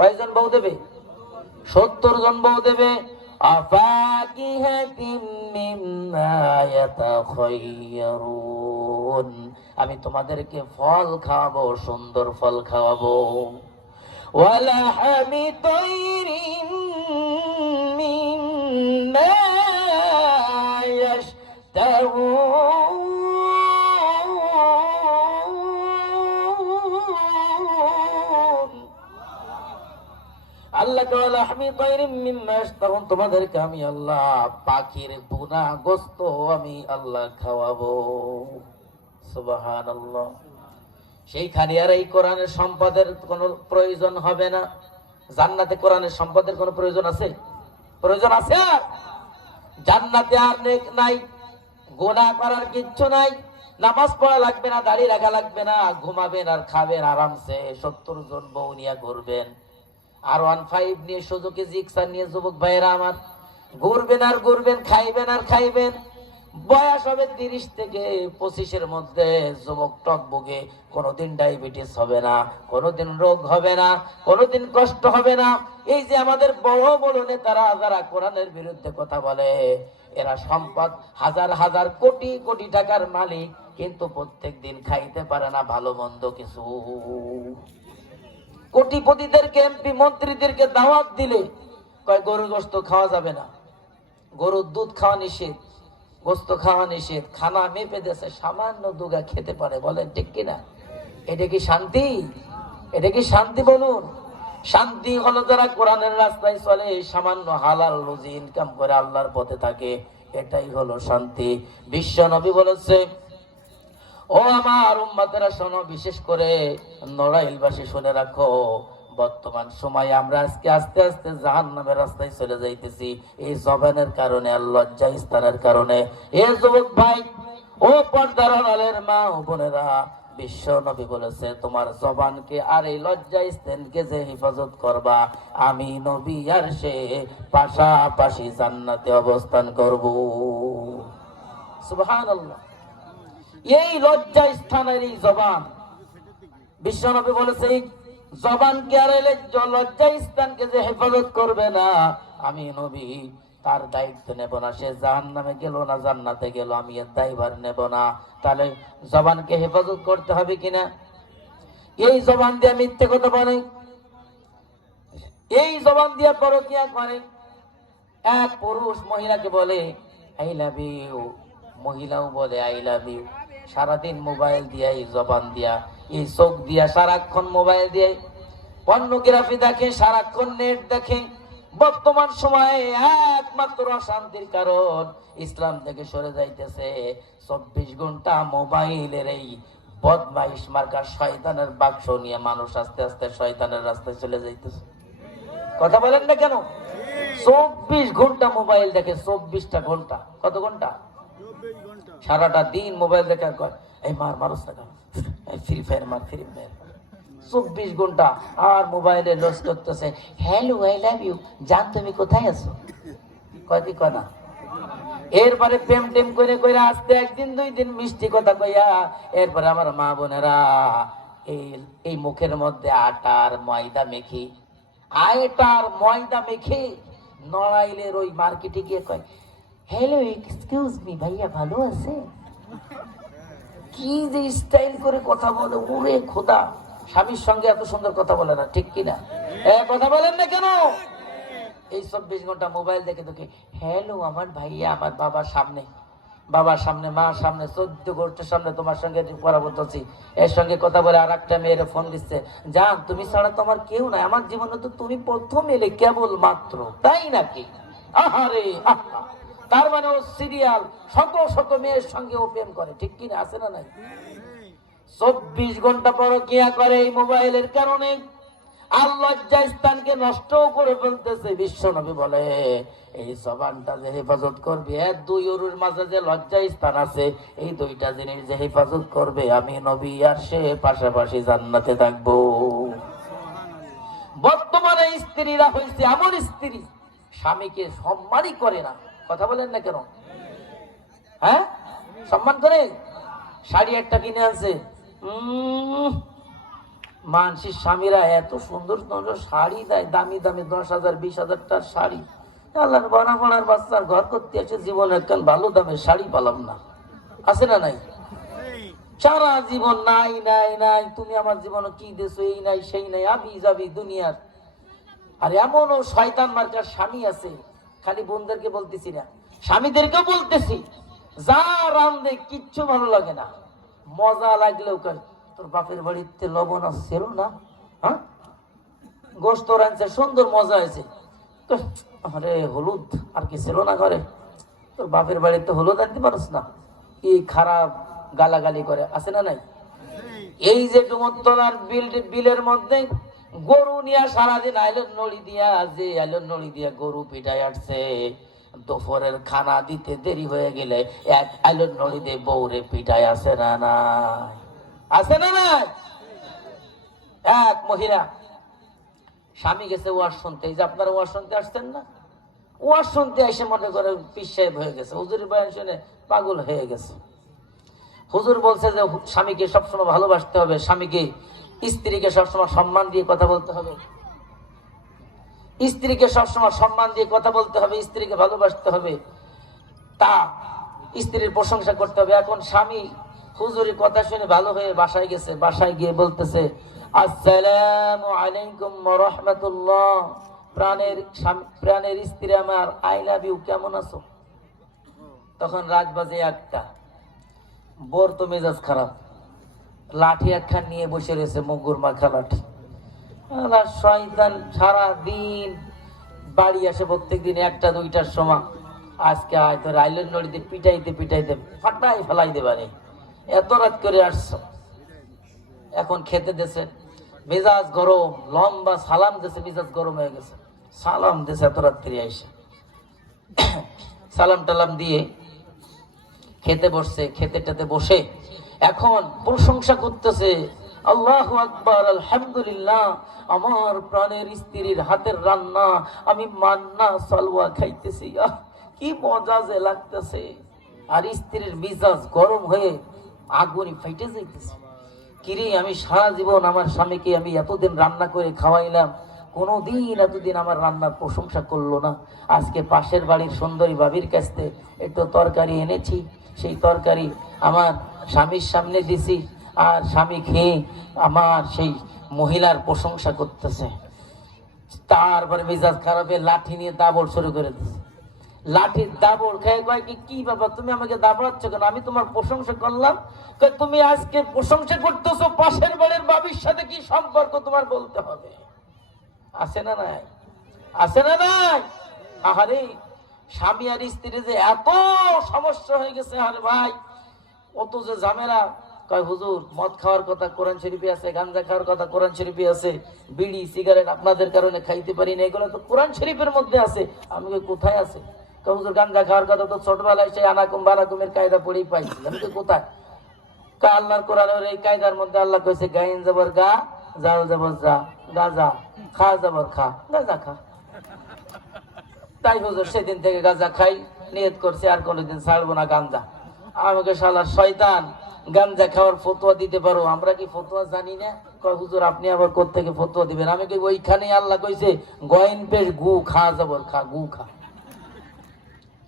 কয়জন বউ দেবে? 70 জন বউ দেবে। আফাকিহাতিম মিম্মা ইয়াতাখায়্যারুন, আমি তোমাদেরকে ফল খাওয়াবো, সুন্দর ফল খাওয়াবো। ওয়ালাহামি তায়রিম মিম্মা ইয়াশতাহুন, আল্লাহ তোমাদেরকে আমি আল্লাহ পাখির বুনা গোস্ত আমি আল্লাহ খাওয়াবো। সুবহানাল্লাহ। সেইখানে আর এই কোরআনের সম্পদের কোনো প্রয়োজন হবে না। জান্নাতে কোরআনের সম্পদের কোনো প্রয়োজন আছে? প্রয়োজন আছে? আর জান্নাতে আর নেক নাই, গুনাহ করার কিচ্ছু নাই, নামাজ পড়া লাগবে না, দাড়ি রাখা লাগবে না, ঘুমাবেন আর খাবেন আরামসে, 70 জন বউ নিয়ে ঘুরবেন, আর 15 নিয়ে সুজুকি জিক্সার নিয়ে যুবক ভাইয়েরা আমার ঘুরবেন আর ঘুরবেন, খাইবেন আর খাইবেন। বয়স হবে 30 থেকে 25-এর মধ্যে, যুবক টকবগে, কোনোদিন ডায়াবেটিস হবে না, কোনোদিন রোগ হবে না, কোনোদিন কষ্ট হবে না। এই যে আমাদের বড় বড় নেতারা যারা কোরআনের বিরুদ্ধে কথা বলে, এরা সম্পদ হাজার হাজার কোটি কোটি টাকার মালিক, কিন্তু প্রত্যেক দিন খাইতে পারে না ভালো মন্দ কিছু। কোটিপতিদেরকে, এমপি মন্ত্রীদেরকে দাওয়াত দিলে কয় গরুর গোশত খাওয়া যাবে না, গরুর দুধ খাওয়া নিষেধ, গোশত খাওয়া নিষেধ, খানা মেপে দেশে সামান্য দুগা খেতে পারে। বলেন ঠিক কিনা? এটা কি শান্তি? এটা কি শান্তি? বলুন। শান্তি হলো যারা কোরআনের রাস্তায় চলে, সামান্য হালাল রুজি ইনকাম করে আল্লাহর পথে থাকে, এটাই হলো শান্তি। বিশ্ব নবী বলেছে, ও আমার উম্মতেরা শোনো, বিশেষ করে নড়াইলবাসী শুনে রাখো, বর্তমান সময়ে আমরা আজকে আস্তে আস্তে জাহান্নামের রাস্তায় চলে যাইতেছি এই জবানের কারণে, আর লজ্জা স্থানের কারণে। এ যুবক ভাই, ও পর্দার আড়ালের মা ও বোনেরা, বিশ্ব নবী বলেছে, তোমার জবানকে আর এই লজ্জা স্থানকে যে হেফাজত করবা, আমি নবী আর সে পাশাপাশি জান্নাতে অবস্থান করব। সুবহানাল্লাহ। এই লজ্জা স্থানের এই জবান, বিশ্বনবী বলেছে, এই জবানকে আর লজ্জা স্থানকে যে হেফাজত করবে না, আমি নবী তার দায়িত্ব নেব না। সে জাহান্নামে গেল না জান্নাতে গেল, আমি এর দায়ভার নেব না। তাহলে জবানকে হেফাজত করতে হবে কিনা? এই জবান দিয়ে মিথ্যে কথা বলে, এই জবান দিয়ে পরকিয়া করে। এক পুরুষ মহিলাকে বলে আই লাভ ইউ, মহিলাও বলে আই লাভ ইউ। সারাদিন মোবাইল দিয়া, এই জবান দিয়া, এই চোখ দিয়া সারাক্ষণ মোবাইল দিয়ে পর্নোগ্রাফি দেখে, সারাক্ষণ নেট দেখে। বর্তমান সময়ে একমাত্র অশান্তির কারণ ইসলাম থেকে সরে যাইতেছে। 24 ঘন্টা মোবাইলের এই বদমাইশ মার্কা শয়তানের বাক্স নিয়ে মানুষ আস্তে আস্তে শয়তানের রাস্তায় চলে যাইতেছে। কথা বলেন না কেন? 24 ঘন্টা মোবাইল দেখে, 24টা ঘন্টা। কত ঘন্টা? সারাটা দিন মোবাইল দেখার কয় এই মার মারস টাকা, ফ্রি ফায়ার মার, ফ্রি ফায়ার। 24 ঘন্টা আর মোবাইলে লস করতেছে। হ্যালো আই লাভ ইউ, জান তুমি কোথায় আছো? কয়টি কনা। এরপরে প্রেম টেম করে কইরা আসতে একদিন 2 দিন মিষ্টি কথা কইয়া, এরপরে আমার মা বোনেরা এই মুখের মধ্যে আটার ময়দা মেখে, আটার ময়দা মেখে নড়াইলের ওই মার্কেটে গিয়ে কয় হ্যালো এক্সকিউজ মি, ভাইয়া ভালো আছে? কি যে স্টাইল করে কথা বলে, ওরে খোদা। স্বামীর সঙ্গে এত সুন্দর কথা বলে না, ঠিক কিনা? কথা বলেন না কেন? এই 24 ঘন্টা মোবাইল দেখে দেখে হ্যালো আমার ভাইয়া, আমার বাবার সামনে, বাবার সামনে, মার সামনে, 14 গোষ্ঠীর সামনে তোমার সঙ্গে কথা বলতেছি, এর সঙ্গে কথা বলে আর একটা মেয়ের ফোন দিচ্ছে, জান তুমি ছাড়া তো আমার কেউ নাই, আমার জীবনে তো তুমি প্রথম এলে কেবল মাত্র, তাই নাকি? আহারে আহা। তার মানে ও সিরিয়াল শত শত মেয়ের সঙ্গে ও প্রেম করে, ঠিক কিনা? আছে না নাই? 24 ঘন্টা পরকিয়া করে এই মোবাইলের কারণে। আর লজ্জা স্থানকে নষ্ট করে ফেলতেছে। বিশ্ব নবী বলে এই জবানটা যে হেফাজত করবে, এর 2 অরুর মাঝে যে লজ্জা স্থান আছে, এই 2টা জিনিস যে হেফাজত করবে, আমি নবী আর সে পাশাপাশি জান্নাতে থাকবো। বর্তমানে স্ত্রীরা হয়েছে এমন স্ত্রী, স্বামীকে সম্মানই করে না। কথা বলেন না কেন? হ্যাঁ, সম্মান করে। শাড়ি একটা কিনে আনছে, মানসির স্বামীরা এত সুন্দর সুন্দর শাড়ি দেয়, দামি দামি 10,000 20,000 টাকার শাড়ি। আল্লাহ বনা বনার বাচ্চার ঘর করতে এসে জীবনে একখান ভালো দামের শাড়ি পালাম না, আছে না নাই? সারা জীবন নাই নাই নাই, তুমি আমার জীবনে কি দেছো, এই নাই সেই নাই, আবি যাবি দুনিয়ার। আর এমনও শয়তান মার্কার স্বামী আছে, খালি বোনদেরকে বলতেছি না, স্বামীদেরকেও বলতেছি, যা রান্ধে কিচ্ছু ভালো লাগে না, মজা লাগলেও তোর বাপের বাড়িতে লবণ ছিল না, হ্যাঁ গোস্ত রাঁধছে সুন্দর মজা হয়েছে, আরে হলুদ আর কি ছিল না ঘরে, তোর বাপের বাড়িতে হলুদ আনতে পারস না, এই খারাপ গালাগালি করে, আছে না নাই? এই যে ডুমতলার বিলের মধ্যে গরু নিয়ে সারাদিন আইলেন নড়ি দিয়া, যে আইলেন নড়ি দিয়া গরু পিটাই আসছে, দুপুরের খানা দিতে দেরি হয়ে গেলে এক আইলেন নড়ি দিয়ে বউরে পিটাই, আছে না নাই? আছে না নাই? এক মহিলা স্বামী গেছে ওয়াজ শুনতে, এই যে আপনারা ওয়াজ শুনতে আসছেন না, ওয়াজ শুনতে এসে মনে করে পীর সাহেব হয়ে গেছে, হুজুরের বয়ান শুনে পাগল হয়ে গেছে। হুজুর বলছে যে স্বামীকে সবসময় ভালোবাসতে হবে, স্বামীকে স্ত্রীকে সবসময় সম্মান দিয়ে কথা বলতে হবে, স্ত্রীকে সবসময় সম্মান দিয়ে কথা বলতে হবে, স্ত্রীকে ভালোবাসতে হবে, তা স্ত্রীর প্রশংসা করতে হবে। এখন স্বামী হুজুরের কথা শুনে ভালো হয়ে বাসায় গেছে, বাসায় গিয়ে বলতেছে আসসালামু আলাইকুম ওয়া রাহমাতুল্লাহ, প্রাণের স্ত্রী আমার, আই লাভ ইউ, কেমন আছো? তখন রাত বাজে 1টা, বোর তো মেজাজ খারাপ, লাঠি একখান নিয়ে বসে রয়েছে, মুগুর মাখা লাঠি। শয়তান সারা দিন বাড়ি আসে প্রত্যেকদিন 1টা 2টার সময়, আজকে হয়তো রাইলের নড়িতে পিটাইতে পিটাইতে ফাটাই ফেলাই দেবারে, এত রাত করে আসছো। এখন খেতে দেছে, মেজাজ গরম, লম্বা সালাম দেছে, মেজাজ গরম হয়ে গেছে, সালাম দেছে এত রাত্রি আইসা, সালাম টালাম দিয়ে খেতে বসছে, খেতে বসে এখন প্রশংসা করতেছে, আল্লাহু আকবার, আলহামদুলিল্লাহ, আমার প্রাণের স্ত্রীর হাতের রান্না আমি মান্না সালওয়া খাইতেছি, কি মজা যে লাগতেছে। আর স্ত্রীর মিজাজ গরম হয়ে আগুনে ফাইটে যাইতেছে, কিরে আমি সারা জীবন আমার স্বামীকে আমি এতদিন রান্না করে খাওয়াইলাম, কোনোদিন এতদিন আমার রান্নার প্রশংসা করলো না, আজকে পাশের বাড়ির সুন্দরী বাবির কাছে একটু তরকারি এনেছি, সেই তরকারি আমার স্বামীর সামনে দিছি, আর স্বামী খেয়ে আমার সেই মহিলার প্রশংসা করতেছে। তারপরে মেজাজ খারাপে লাঠি নিয়ে দাবড় শুরু করে দিচ্ছে, লাঠির দাবড় খেয়ে কয় কি বাবা তুমি আমাকে দাবড়াচ্ছ কেন, আমি তোমার প্রশংসা করলাম, তুমি আজকে প্রশংসা করতেছো, পাশের বাড়ির বাবির সাথে কি সম্পর্ক তোমার বলতে হবে, আছে না নাই? আছে না নাই? আহারে স্বামী আর স্ত্রী যে এত সমস্যা হয়ে গেছে, আরে ভাই অত যে ঝামেলা। কয় হুজুর মদ খাওয়ার কথা কোরআন শরীফে আছে, গাঁজা খাওয়ার কথা কোরআন শরীফে আছে, বিড়ি সিগারেট আপনাদের কারণে খাইতে পারি না, এগুলো তো কোরআন শরীফের মধ্যে আছে। আমি কোথায় আছে? হুজুর গাঁজা খাওয়ার কথা তো ছোটবেলায় সেই আনাকুম বানাকুমের কায়দা পড়েই পাইছি, আমি কোথায়? আল্লাহর কোরআনের এই কায়দার মধ্যে আল্লাহ কইছে গাইন যাবর গা, জাল যাবর যা, গাজা খা যাবর খা, গাজা খা। তাই হুজুর সেদিন থেকে গাঁজা খাই, নিয়ত করছে আর কোনোদিন ছাড়বো না গাঁজা। আমাকে শালার শয়তান গাঁজা খাওয়ার ফতোয়া দিতে পারো, আমরা কি ফতোয়া জানি না? কয় হুজুর আপনি আবার কোত্থেকে ফতোয়া দিবেন? আমি কি ওইখানে আল্লাহ কইছে গয়ন পেশ গু খা যাবর খা, গু খা,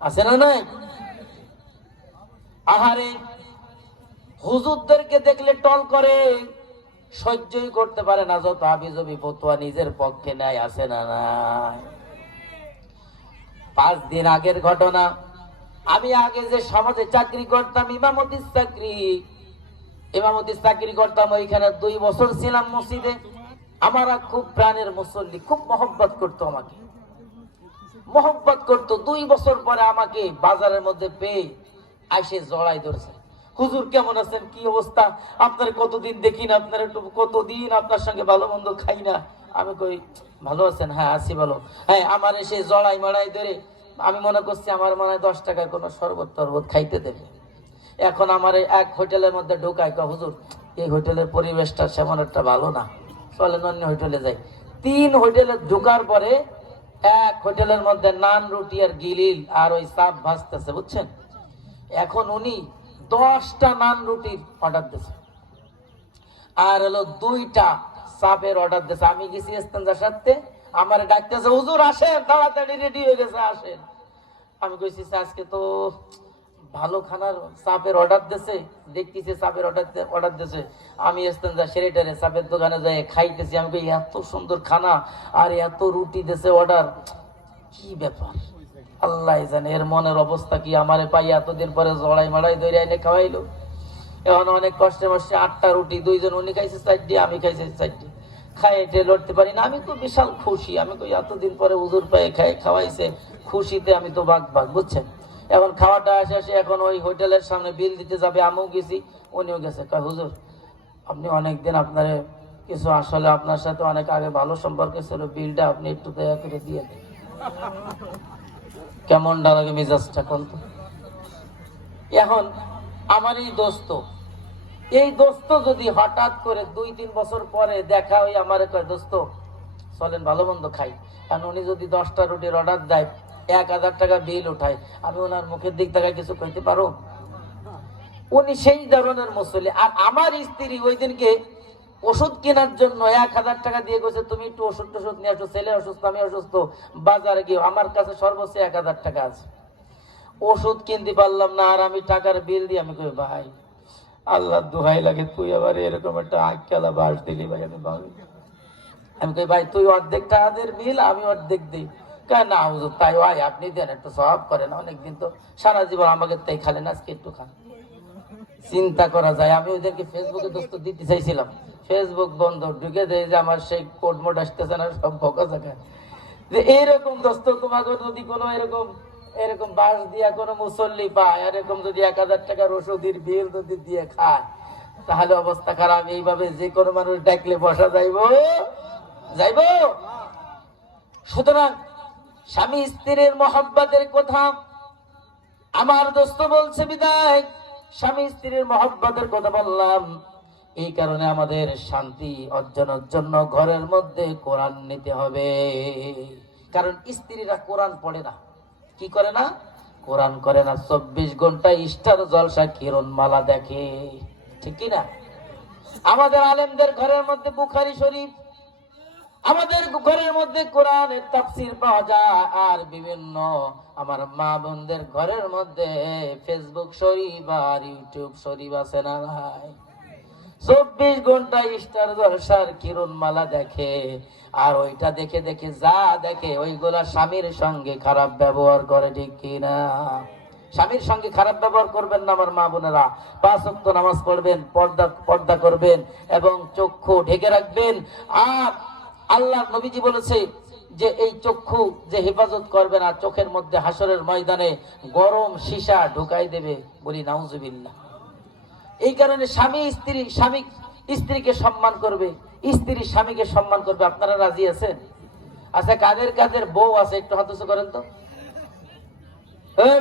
আছে না নাই? আহারে হুজুরদেরকে দেখলে টল করে, সহ্যই করতে পারে না, যত হাবিজাবি ফতোয়া নিজের পক্ষে নেয়, আছে না নাই? 5 দিন আগের ঘটনা, আমি আগে যে সমাজে চাকরি করতাম, ইমামতির চাকরি করতাম, ওইখানে 2 বছর ছিলাম মসজিদে। আমার খুব প্রাণের মুসল্লি, খুব মহব্বত করতো, আমাকে মহব্বত করতো। 2 বছর পরে আমাকে বাজারের মধ্যে পেয়ে আইসে জড়াই ধরছে, হুজুর কেমন আছেন, কি অবস্থা, আপনার কতদিন দেখি না, আপনার একটু কতদিন আপনার সঙ্গে ভালো মন্দ খাই না। আমি কই ভালো আছেন? হ্যাঁ আছি ভালো। হ্যাঁ, আমার এসে জড়াই মাড়াই ধরে, আমি মনে করছি আমার মনে হয় 10 টাকার কোনো শরবত টরবত খাইতে দেবে। এখন আমার এক হোটেলের মধ্যে ঢোকায়, কয় হুজুর এই হোটেলের পরিবেশটা সেমন একটা ভালো না, চলেন অন্য হোটেলে যাই। 3 হোটেলে ঢোকার পরে এক হোটেলের মধ্যে নান রুটি আর গিলিল আর ওই সাপ ভাজতেছে, বুঝছেন। এখন উনি 10টা নান রুটির অর্ডার দিয়েছে, আর হলো 2টা চাপের অর্ডার দিয়েছে। আমি গেছি ইস্তেঞ্জার সাথে, আমার ডাকতেছে হুজুর আসেন, তাড়াতাড়ি রেডি হয়ে গেছে আসেন। আমি কইছি আজকে তো ভালো খানার চাপের অর্ডার দিয়েছে, দেখতেছি চাপের অর্ডার দিয়েছে। আমি ইস্তেঞ্জা সেরেটারে চাপের দোকানে যাই খাইতেছি। আমি কই এত সুন্দর খানা আর এত রুটি দিয়েছে অর্ডার, কি ব্যাপার আল্লাহ জানে এর মনের অবস্থা কি। আমারে পাই এতদিন পরে জড়াই মাড়াই ধরে এনে খাওয়াইলো। এখন অনেক কষ্টে মষ্টে 8টা রুটি, 2 জন উনি খাইছে 4টি, আমি খাইছি 4টি, খাই এটে লড়তে পারি না। আমি তো বিশাল খুশি। আমি কই এতদিন পরে হুজুর পায়ে খাওয়াইছে, খুশিতে আমি তো বাঘ বুঝছেন। এখন খাওয়াটা শেষে এখন ওই হোটেলের সামনে বিল দিতে যাবে, আমিও গেছি, উনিও গেছে। কয় হুজুর আপনি অনেকদিন আপনার কিছু, আসলে আপনার সাথে অনেক আগে ভালো সম্পর্ক ছিল, বিলটা আপনি একটু দয়া করে দিয়ে দেন। কেমন লাগে মেজাজটা কোন। এখন আমার এই দোস্ত যদি হঠাৎ করে 2-3 বছর পরে দেখা হই আমার কয় দোস্ত চলেন ভালো মন্দ খাই, কারণ উনি যদি 10টা রুটির অর্ডার দেয় 1000 টাকা বিল উঠায়, আমি ওনার মুখের দিক থেকে কিছু কইতে পারো? উনি সেই ধরনের মুসল্লি। আর আমার স্ত্রী ওই দিনকে ওষুধ কেনার জন্য 1000 টাকা দিয়ে গেছে, তুমি একটু ওষুধ নিয়ে আসো, ছেলে অসুস্থ, আমি অসুস্থ, বাজারে গিয়ে আমার কাছে সর্বোচ্চ 1000 টাকা আছে, ওষুধ কিনতে পারলাম না, আর আমি টাকার বিল দিই। আমি কই ভাই আল্লাহ দোহাই লাগে, তুই আবার এরকম একটা আঁকলা বাস দিলি ভাই। আমি কই ভাই তুই অর্ধেক টাকাদের বিল, আমি অর্ধেক দিই। না হুজুর তাই ভাই আপনি দেন, একটু সব করেন, অনেকদিন তো সারা জীবন আমাকে তাই খালেন, আজকে একটু খান। চিন্তা করা যায়। আমি ওদেরকে ফেসবুকে দোস্ত দিতে চাইছিলাম, ফেসবুক বন্ধ, ঢুকে দেয় যে আমার সেই কোড মোড আসতেছে না, সব বকা জায়গায় যে এইরকম দোস্ত তোমাকে যদি কোনো এরকম বাস দিয়া কোনো মুসল্লি পায়, এরকম যদি 1000 টাকার ওষুধের বিল যদি দিয়ে খায়, তাহলে অবস্থা খারাপ। এইভাবে যে কোনো মানুষ ডাকলে বসা যাইব। সুতরাং স্বামী স্ত্রীর মহব্বতের কথা আমার দোস্ত বলছে বিদায়, স্বামী স্ত্রীর মহব্বতের কথা বললাম এই কারণে আমাদের শান্তি অর্জনের জন্য ঘরের মধ্যে কোরআন নিতে হবে। কারণ স্ত্রীরা কোরআন পড়ে না, কি করে না, কোরআন করে না, 24 ঘন্টা স্টার জলসা কিরণমালা দেখে, ঠিক কি না? আমাদের আলেমদের ঘরের মধ্যে বুখারী শরীফ, আমাদের ঘরের মধ্যে কোরআনের তাফসীর পাওয়া যায়, আর বিভিন্ন আমার মা বোনদের ঘরের মধ্যে ফেসবুক শরীফ আর ইউটিউব শরীফ আছে না ভাই? 24 ঘন্টা স্টার জলসার কিরণমালা দেখে, আর ওইটা দেখে দেখে যা দেখে ওইগুলা স্বামীর সঙ্গে খারাপ ব্যবহার করে, ঠিক কিনা? স্বামীর সঙ্গে খারাপ ব্যবহার করবেন না আমার মা বোনেরা। 5 ওয়াক্ত নামাজ পড়বেন, পর্দা করবেন এবং চক্ষু ঢেকে রাখবেন। আর আল্লাহ নবীজি বলেছে যে এই চক্ষু যে হেফাজত করবে না, চোখের মধ্যে হাসরের ময়দানে গরম সীসা ঢুকাই দেবে, বলি নাউজুবিল্লাহ। এই কারণে স্বামী স্ত্রীকে সম্মান করবে, স্ত্রী স্বামীকে সম্মান করবে। আপনারা রাজি আছেন? আচ্ছা কাদের বউ আছে একটু হাত উঁচু করেন তো।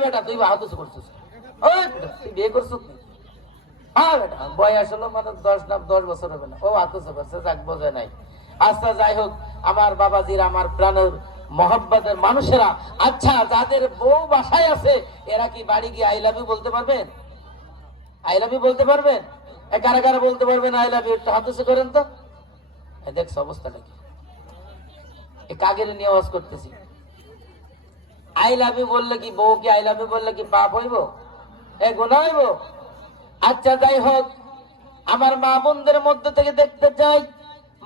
বেটা তুই হাত উঁচু করছিস, তুই বিয়ে করছিস? হ্যাঁ বেটা বয়স হলো মানে 10 বছর হবে না, ও হাত উঁচু করছে, যাক বোঝে নাই। আচ্ছা যাই হোক, আমার বাবাজির, আমার প্রাণের মহব্বতের মানুষেরা, আচ্ছা যাদের বউ বাসায় আছে এরা কি বাড়ি গিয়ে আই লাভ ইউ বলতে পারবেন? আই লাভ ইউ বলতে পারবেন? কারা কারা বলতে পারবেন আই লাভ ইউ? একটু হাত উঁচু করেন তো। দেখছো অবস্থাটা কি? কাগের নিয়ে আওয়াজ করতেছি। আই লাভ ইউ বললে কি, বউকে আই লাভ ইউ বললে কি পাপ হইব? গুনাহ হইব? আচ্ছা যাই হোক, আমার মা বোনদের মধ্যে থেকে দেখতে চাই,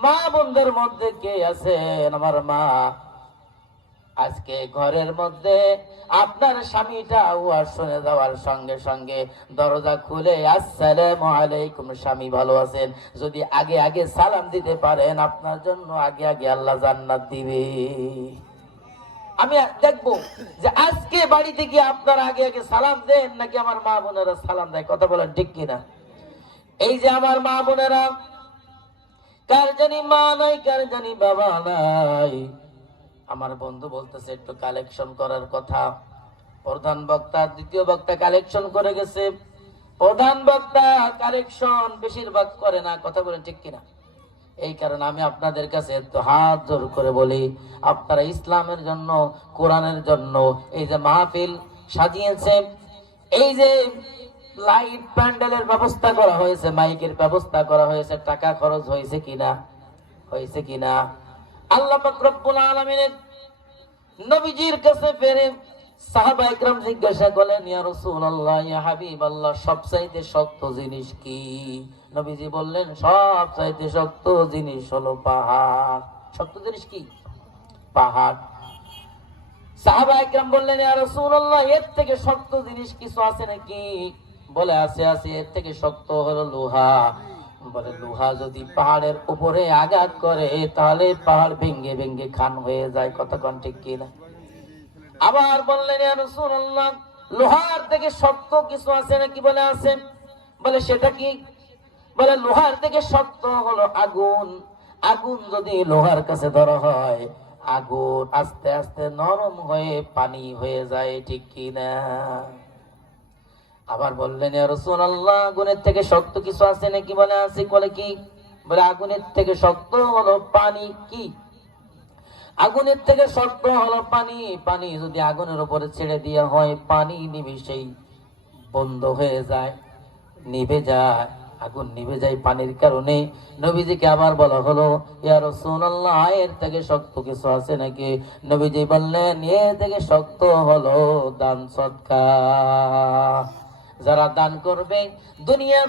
মা বোনদের মধ্যে কে আছেন আমার মা? আজকে ঘরের মধ্যে আপনার স্বামীটা ওয়াজ শুনে যাওয়ার সঙ্গে সঙ্গে দরজা খুলে আসসালামু আলাইকুম, স্বামী ভালো আছেন, যদি আগে আগে সালাম দিতে পারেন আপনার জন্য আগে আগে আল্লাহ জান্নাত দিবে। আমি দেখবো যে আজকে বাড়িতে গিয়ে আপনারা আগে আগে সালাম দেন নাকি আমার মা বোনেরা সালাম দেয়, কথা বলেন ঠিক কিনা? এই যে আমার মা বোনেরা, কার জানি মা নাই, কার জানি বাবা নাই। আমার বন্ধু বলতেছে একটু কালেকশন করার কথা। প্রধান বক্তা, দ্বিতীয় বক্তা কালেকশন করে গেছে, প্রধান বক্তা কালেকশন বেশিরভাগ করে না, কথা বলেন ঠিক কিনা? এই কারণে আমি আপনাদের কাছে একটু হাত জোর করে বলি, আপনারা ইসলামের জন্য, কোরআনের জন্য এই যে মাহফিল সাজিয়েছে, এই যে লাইট প্যান্ডেলের ব্যবস্থা করা হয়েছে, মাইকের ব্যবস্থা করা হয়েছে, টাকা খরচ হয়েছে কিনা? হয়েছে কিনা? আল্লাহ পাক রব্বুল আলামিন নবীজির কাছে ফেরে সাহাবা একরাম জিজ্ঞাসা করলেন, ইয়া রাসূলুল্লাহ, ইয়া হাবিবাল্লাহ, সবচাইতে শক্ত জিনিস কি? নবীজি বললেন, সবচাইতে শক্ত জিনিস হলো পাহাড়। শক্ত জিনিস কি? পাহাড়। সাহাবা একরাম বললেন, ইয়া রাসূলুল্লাহ, এর থেকে শক্ত জিনিস কিছু আছে নাকি? বলে, আছে আছে, এর থেকে শক্ত হলো লোহা। বলে, লোহা যদি পাহাড়ের উপরে আঘাত করে তাহলে পাহাড় ভেঙ্গে ভেঙ্গে খান হয়ে যায়। কথা কোন ঠিক কিনা? আবার বললেন, ইয়া রাসূলুল্লাহ, লোহার থেকে শক্ত কিছু আছে নাকি? বলে, আছে। বলে, সেটা কি? বলে, লোহার থেকে শক্ত হলো আগুন। আগুন যদি লোহার কাছে ধরা হয়, আগুন আস্তে আস্তে নরম হয়ে পানি হয়ে যায়। ঠিক কিনা? আবার বললেন, ইয়া রাসূলুল্লাহ, আগুনের থেকে শক্ত কিছু আছে নাকি? বলে, আছে। বলে, কি? বলে, আগুনের থেকে শক্ত হলো পানি। কি? আগুনের থেকে শক্ত হলো পানি। পানি যদি আগুনের উপরে ছেড়ে দেওয়া হয়, পানি নিমিষেই বন্ধ হয়ে যায়, নিভে যায়। আগুন নিভে যায় পানির কারণে। নবীজিকে আবার বলা হলো, ইয়া রাসূলুল্লাহ, এর থেকে শক্ত কিছু আছে নাকি? নবীজি বললেন, এর থেকে শক্ত হলো দান সদকা। যারা দান করবে দুনিয়া